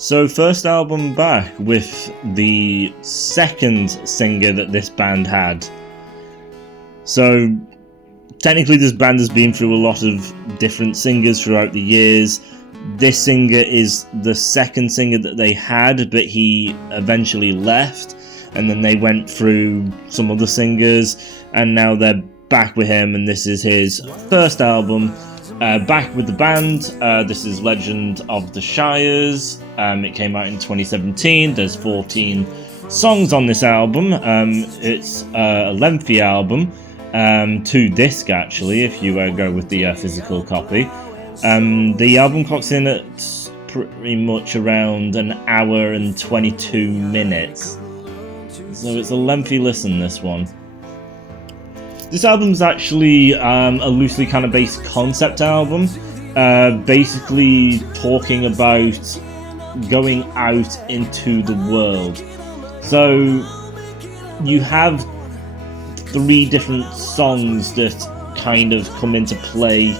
So first album back with the second singer that this band had. So technically this band has been through a lot of different singers throughout the years. This singer is the second singer that they had, but he eventually left, and then they went through some other singers, and now they're back with him, and this is his first album. Back with the band. This is Legend of the Shires. It came out in 2017. There's 14 songs on this album. It's a lengthy album, 2-disc actually, if you go with the physical copy. The album clocks in at pretty much around an hour and 22 minutes. So it's a lengthy listen, this one. This album's actually a loosely kind of based concept album, basically talking about going out into the world. So you have 3 different songs that kind of come into play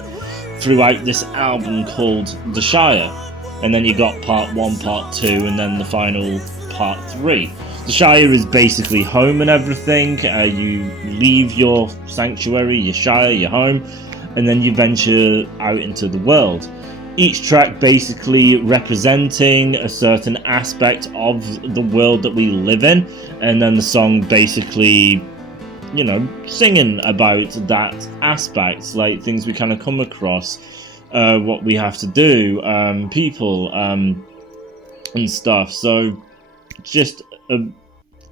throughout this album called The Shire, and then you got part 1, part 2, and then the final part 3. The Shire is basically home and everything. You leave your sanctuary, your shire, your home, and then you venture out into the world. Each track basically representing a certain aspect of the world that we live in, and then the song basically, you know, singing about that aspect, like things we kind of come across, what we have to do, people, and stuff. So just a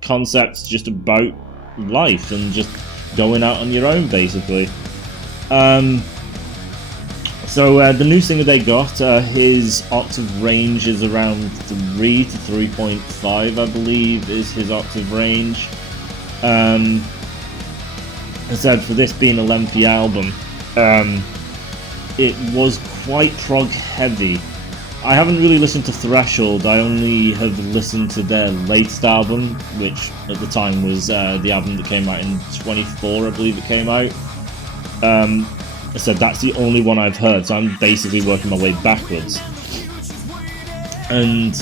concept just about life and just going out on your own, basically. So the new singer they got, his octave range is around 3 to 3.5, I believe, is his octave range. As I said, for this being a lengthy album, it was quite prog heavy. I haven't really listened to Threshold. I only have listened to their latest album, which at the time was the album that came out in 24, I believe it came out. I said that's the only one I've heard, so I'm basically working my way backwards. And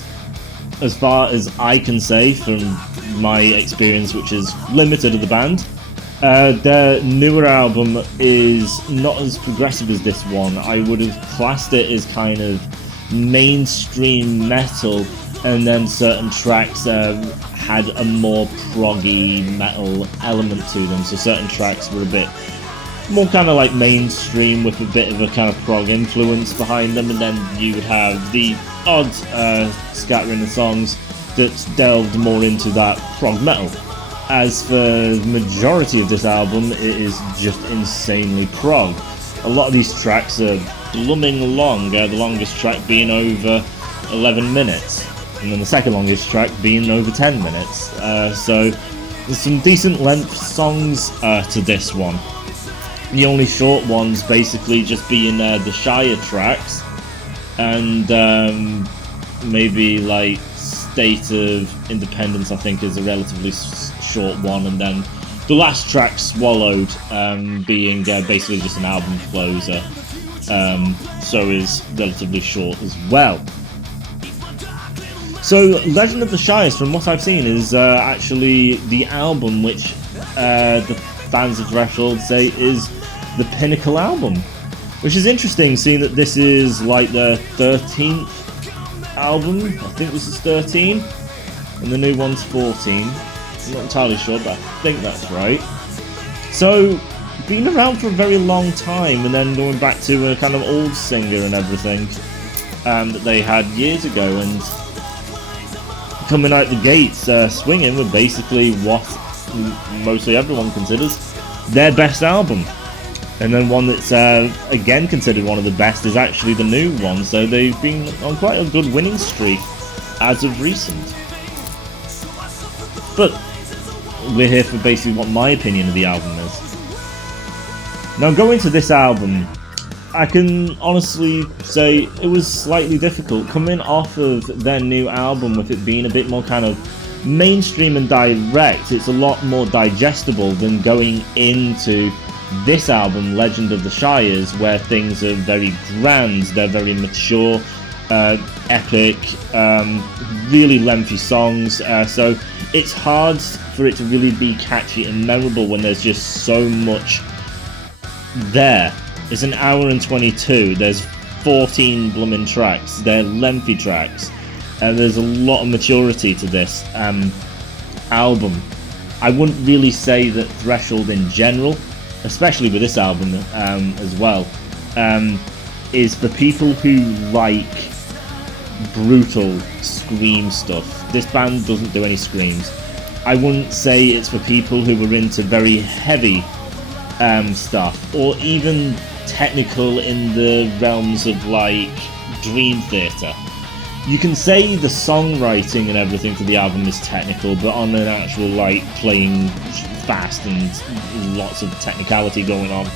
as far as I can say from my experience, which is limited of the band, their newer album is not as progressive as this one. I would have classed it as kind of mainstream metal, and then certain tracks had a more proggy metal element to them. So certain tracks were a bit more kind of like mainstream with a bit of a kind of prog influence behind them, and then you would have the odd scattering of songs that delved more into that prog metal. As for the majority of this album, it is just insanely prog. A lot of these tracks are blooming long, the longest track being over 11 minutes, and then the second longest track being over 10 minutes. So there's some decent length songs to this one. The only short ones basically just being the Shire tracks, and maybe like State of Independence, I think, is a relatively short one, and then the last track, Swallowed, being basically just an album closer, so is relatively short as well. So Legend of the Shires, from what I've seen, is actually the album which the fans of Threshold say is the pinnacle album, which is interesting, seeing that this is like the 13th album. I think this is 13, and the new one's 14. I'm not entirely sure, but I think that's right. So, been around for a very long time, and then going back to a kind of old singer and everything that they had years ago, and coming out the gates swinging with basically what mostly everyone considers their best album. And then one that's again considered one of the best is actually the new one, so they've been on quite a good winning streak as of recent. But we're here for basically what my opinion of the album is. Now, going to this album, I can honestly say it was slightly difficult coming off of their new album, with it being a bit more kind of mainstream and direct. It's a lot more digestible than going into this album, Legend of the Shires, where things are very grand, they're very mature, epic, really lengthy songs, so it's hard for it to really be catchy and memorable when there's just so much there. It's an hour and 22, there's 14 blooming tracks, they're lengthy tracks, and there's a lot of maturity to this album. I wouldn't really say that Threshold in general, especially with this album as well, is for people who like brutal scream stuff. This band doesn't do any screams. I wouldn't say it's for people who are into very heavy stuff, or even technical in the realms of like Dream Theater. You can say the songwriting and everything for the album is technical, but on an actual like playing fast and lots of technicality going on,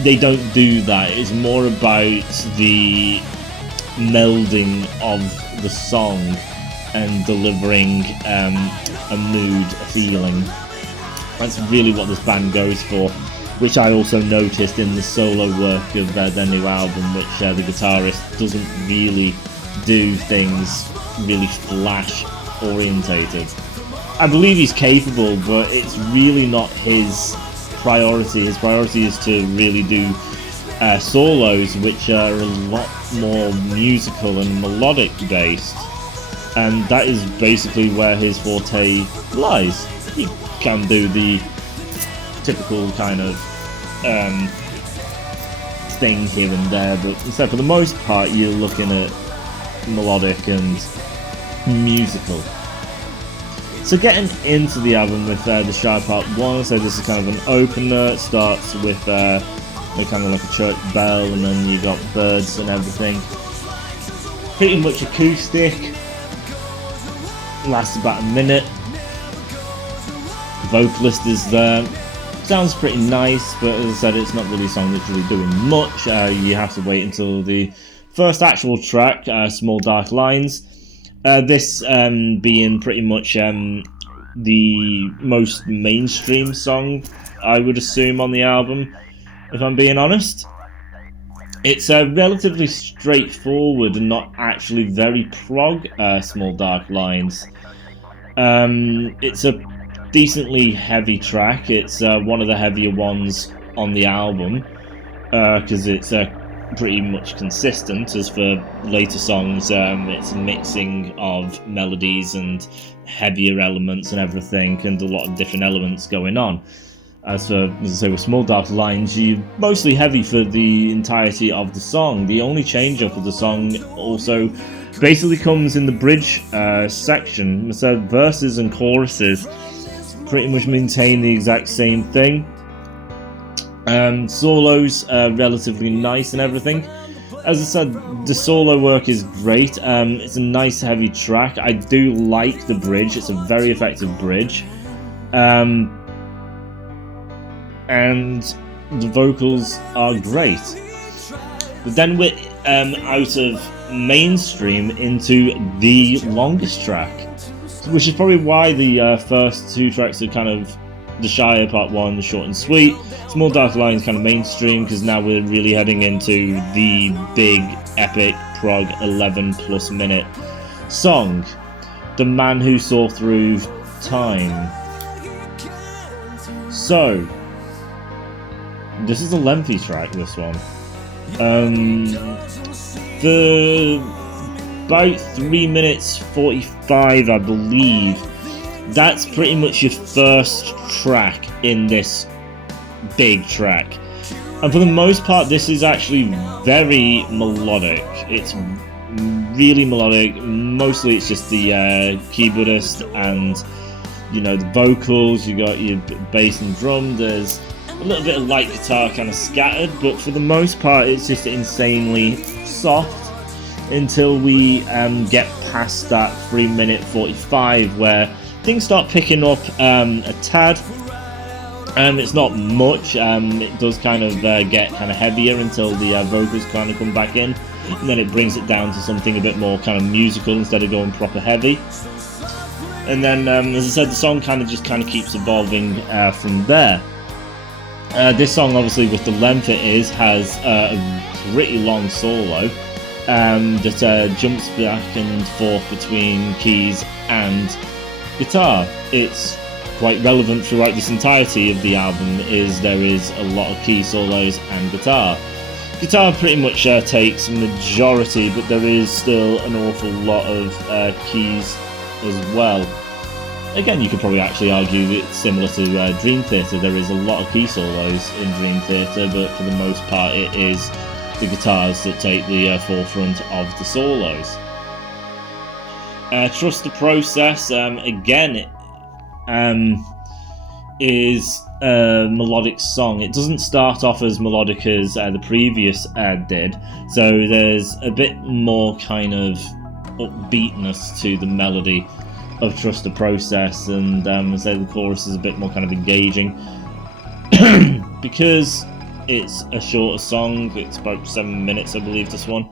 they don't do that. It's more about the melding of the song and delivering a mood, a feeling. That's really what this band goes for, which I also noticed in the solo work of their new album, which the guitarist doesn't really do things really flash orientated. I believe he's capable, but it's really not his priority. His priority is to really do solos, which are a lot more musical and melodic based, and that is basically where his forte lies. He can do the typical kind of thing here and there, but instead, for the most part, you're looking at melodic and musical. So getting into the album with the Shire Part 1, so this is kind of an opener. It starts with kind of like a church bell, and then you got birds and everything. Pretty much acoustic. Lasts about a minute. Vocalist is there. Sounds pretty nice, but as I said, it's not really a song that's really doing much. You have to wait until the first actual track, Small Dark Lines. This being pretty much the most mainstream song, I would assume, on the album, if I'm being honest. It's relatively straightforward and not actually very prog, Small Dark Lines. It's a decently heavy track. It's one of the heavier ones on the album, because it's pretty much consistent. As for later songs, it's a mixing of melodies and heavier elements and everything, and a lot of different elements going on. As for, as I say, with Small Dark Lines, you're mostly heavy for the entirety of the song. The only change up of the song also basically comes in the bridge section. So verses and choruses pretty much maintain the exact same thing. Solos are relatively nice and everything. As I said, the solo work is great. It's a nice heavy track. I do like the bridge. It's a very effective bridge. And the vocals are great. But then we're out of mainstream into the longest track, which is probably why the first two tracks are kind of the Shire Part 1, short and sweet. Small Dark Lines kind of mainstream, because now we're really heading into the big, epic, prog 11 plus minute song, The Man Who Saw Through Time. So, this is a lengthy track, this one. About 3 minutes 45, I believe. That's pretty much your first track in this big track. And for the most part, this is actually very melodic. It's really melodic. Mostly it's just the keyboardist and, you know, the vocals. You got your bass and drum. There's a little bit of light guitar kind of scattered, but for the most part it's just insanely soft until we get past that 3 minute 45, where things start picking up a tad. It's not much. It does kind of get kind of heavier until the vocals kind of come back in, and then it brings it down to something a bit more kind of musical instead of going proper heavy. And then, as I said, the song kind of keeps evolving from there. This song, obviously, with the length it is, has a pretty long solo. that jumps back and forth between keys and guitar. It's quite relevant throughout this entirety of the album, there is a lot of key solos and guitar. Guitar pretty much takes majority, but there is still an awful lot of keys as well. Again, you could probably actually argue that it's similar to Dream Theater. There is a lot of key solos in Dream Theater, but for the most part it is the guitars that take the forefront of the solos. Trust the Process, again, is a melodic song. It doesn't start off as melodic as the previous did, so there's a bit more kind of upbeatness to the melody of Trust the Process, and say the chorus is a bit more kind of engaging. Because it's a shorter song, it's about 7 minutes I believe, this one.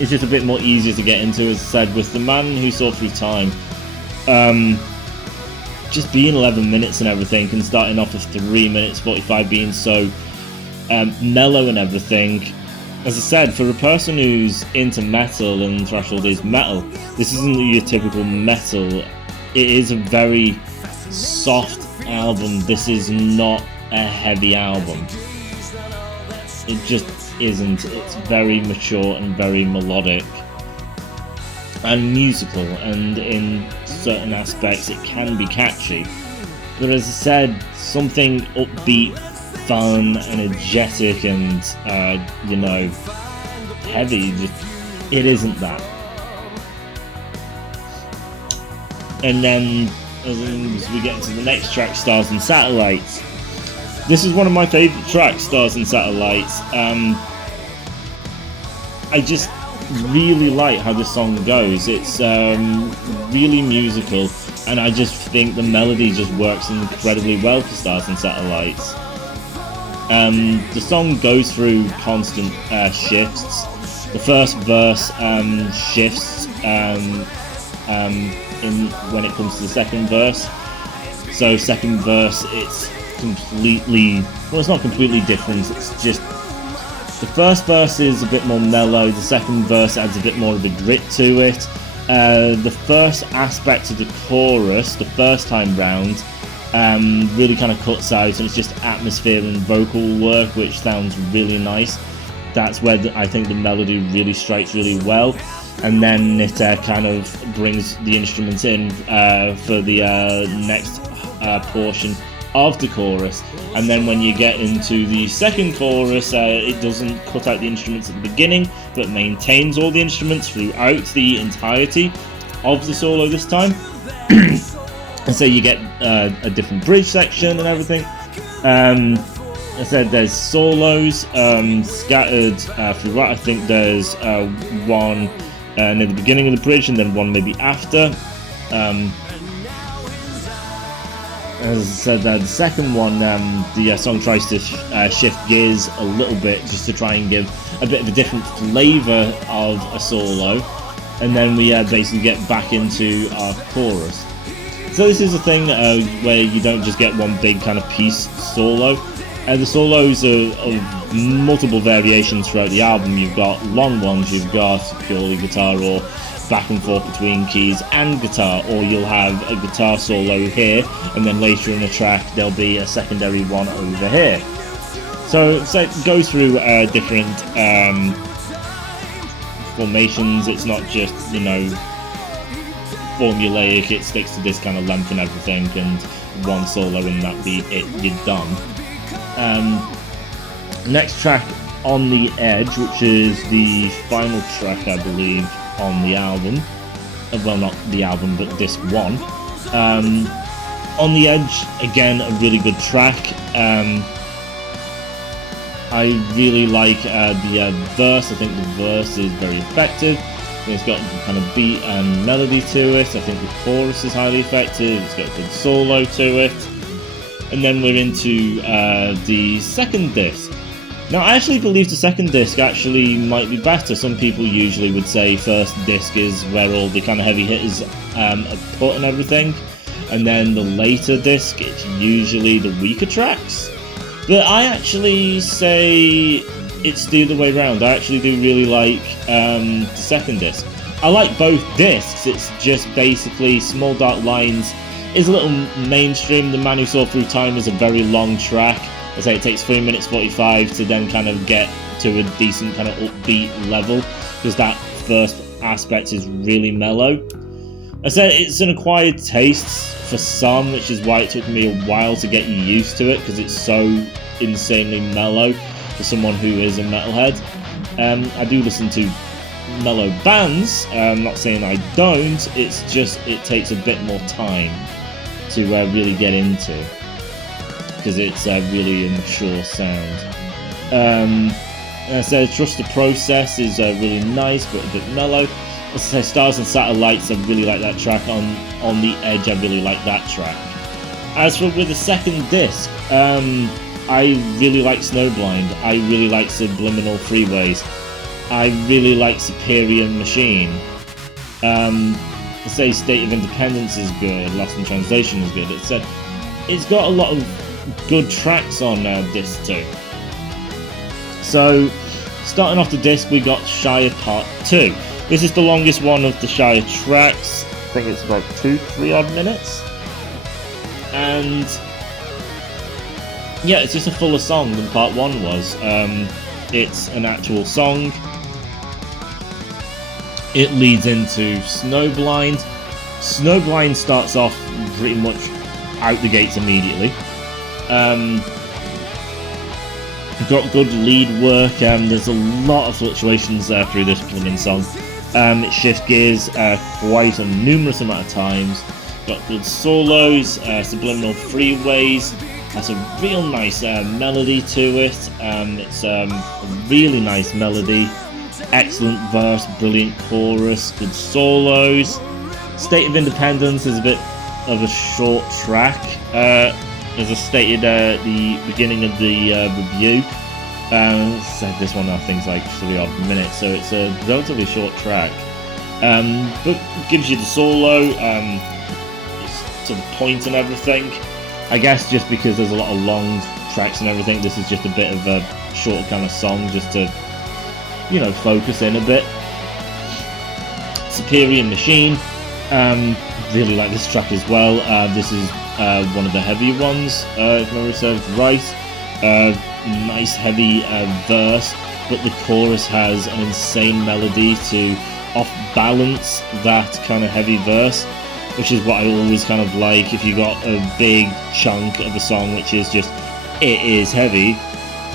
It's just a bit more easier to get into, as I said, with The Man Who Saw Through Time. Just being 11 minutes and everything, and starting off with 3 minutes 45 being so mellow and everything. As I said, for a person who's into metal, and Threshold is metal, this isn't your typical metal. It is a very soft album. This is not a heavy album. It just isn't. It's very mature and very melodic and musical, and in certain aspects it can be catchy. But as I said, something upbeat, fun, energetic, and heavy, it isn't that. And then as we get into the next track, Stars and Satellites, this is one of my favourite tracks, Stars and Satellites. I just really like how this song goes. It's really musical, and I just think the melody just works incredibly well for Stars and Satellites. The song goes through constant shifts. The first verse shifts when it comes to the second verse. So second verse, it's it's not completely different, it's just the first verse is a bit more mellow, the second verse adds a bit more of a grit to it. The first aspect of the chorus, the first time round, really kind of cuts out, and it's just atmosphere and vocal work, which sounds really nice. That's where I think the melody really strikes really well, and then it kind of brings the instruments in for the next portion of the chorus. And then when you get into the second chorus, it doesn't cut out the instruments at the beginning, but maintains all the instruments throughout the entirety of the solo this time. And so you get a different bridge section and everything. I said there's solos scattered throughout. I think there's one near the beginning of the bridge, and then one maybe after. As I said, the second one, the song tries to shift gears a little bit, just to try and give a bit of a different flavour of a solo, and then we basically get back into our chorus. So this is a thing where you don't just get one big kind of piece solo. The solos are of multiple variations throughout the album. You've got long ones, you've got purely guitar, or back and forth between keys and guitar, or you'll have a guitar solo here, and then later in the track there'll be a secondary one over here. So it goes through different formations. It's not just, formulaic, it sticks to this kind of length and everything, and one solo and that beat it, you're done. Next track, On the Edge, which is the final track, I believe, on the album. Well, not the album, but disc 1. On the Edge, again, a really good track. I really like the verse. I think the verse is very effective. It's got kind of beat and melody to it. I think the chorus is highly effective. It's got a good solo to it. And then we're into the second disc. Now, I actually believe the second disc actually might be better. Some people usually would say first disc is where all the kind of heavy hitters are put and everything, and then the later disc, it's usually the weaker tracks. But I actually say it's the other way around. I actually do really like the second disc. I like both discs. It's just basically Small Dark Lines is a little mainstream. The Man Who Saw Through Time is a very long track. I say it takes 3 minutes 45 to then kind of get to a decent kind of upbeat level, because that first aspect is really mellow. I said it's an acquired taste for some, which is why it took me a while to get used to it, because it's so insanely mellow for someone who is a metalhead. I do listen to mellow bands, I'm not saying I don't, it's just it takes a bit more time to really get into, because it's really a mature sound. So Trust the Process is really nice but a bit mellow. As I say, Stars and Satellites, I really like that track. On the Edge, I really like that track. As for with the second disc, I really like Snowblind, I really like Subliminal Freeways, I really like Superior Machine. I say State of Independence is good, Lost in Translation is good. It's got a lot of good tracks on disc 2. So, starting off the disc, we got Shire Part 2. This is the longest one of the Shire tracks. I think it's about 2-3 odd minutes. And yeah, it's just a fuller song than Part 1 was. It's an actual song. It leads into Snowblind. Snowblind starts off pretty much out the gates immediately. Got good lead work. There's a lot of fluctuations through this blooming song. It shifts gears quite a numerous amount of times. Got good solos, Subliminal Freeways. Has a real nice melody to it. It's a really nice melody. Excellent verse, brilliant chorus, good solos. State of Independence is a bit of a short track. As I stated at the beginning of the review, so this one I think is like 3 odd minutes, so it's a relatively short track. But gives you the solo, it's to the point and everything. I guess just because there's a lot of long tracks and everything, this is just a bit of a short kind of song, just to, you know, focus in a bit. Superior Machine, really like this track as well. This is one of the heavier ones, if memory serves right. Nice heavy verse, but the chorus has an insane melody to off-balance that kind of heavy verse, which is what I always kind of like. If you got a big chunk of a song which is just, it is heavy,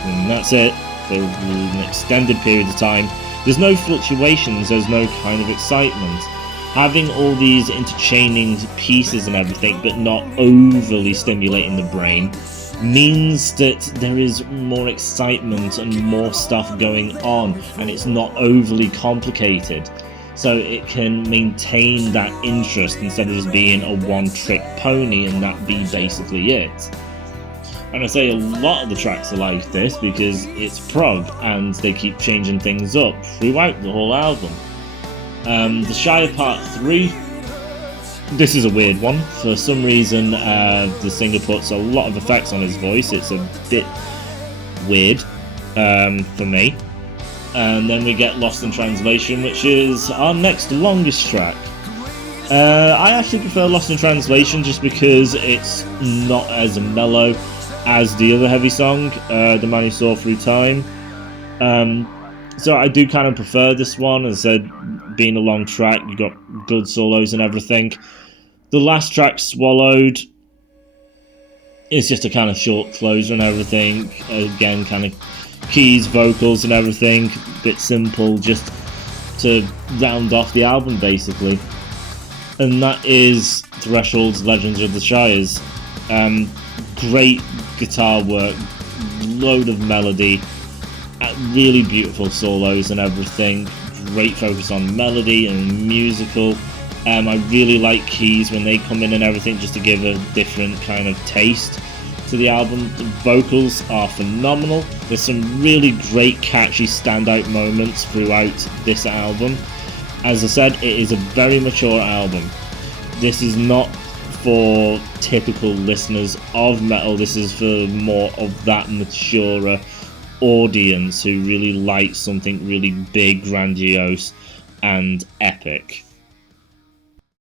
and that's it for an extended period of time. There's no fluctuations, there's no kind of excitement. Having all these interchaining pieces and everything, but not overly stimulating the brain, means that there is more excitement and more stuff going on, and it's not overly complicated. So it can maintain that interest instead of just being a one-trick pony and that be basically it. And I say a lot of the tracks are like this because it's prog and they keep changing things up throughout the whole album. The Shire Part 3, this is a weird one. For some reason, the singer puts a lot of effects on his voice. It's a bit weird for me. And then we get Lost in Translation, which is our next longest track. I actually prefer Lost in Translation just because it's not as mellow as the other heavy song, The Man Who Saw Through Time. So I do kind of prefer this one. As I said, being a long track, you got good solos and everything. The last track, Swallowed, is just a kind of short closer and everything. Again, kind of keys, vocals and everything. Bit simple, just to round off the album basically. And that is Threshold's Legends of the Shires. Great guitar work, load of melody, really beautiful solos and everything. Great focus on melody and musical. I really like keys when they come in and everything, just to give a different kind of taste to the album. The vocals are phenomenal. There's some really great catchy standout moments throughout this album. As I said, it is a very mature album. This is not for typical listeners of metal. This is for more of that maturer audience who really like something really big, grandiose, and epic.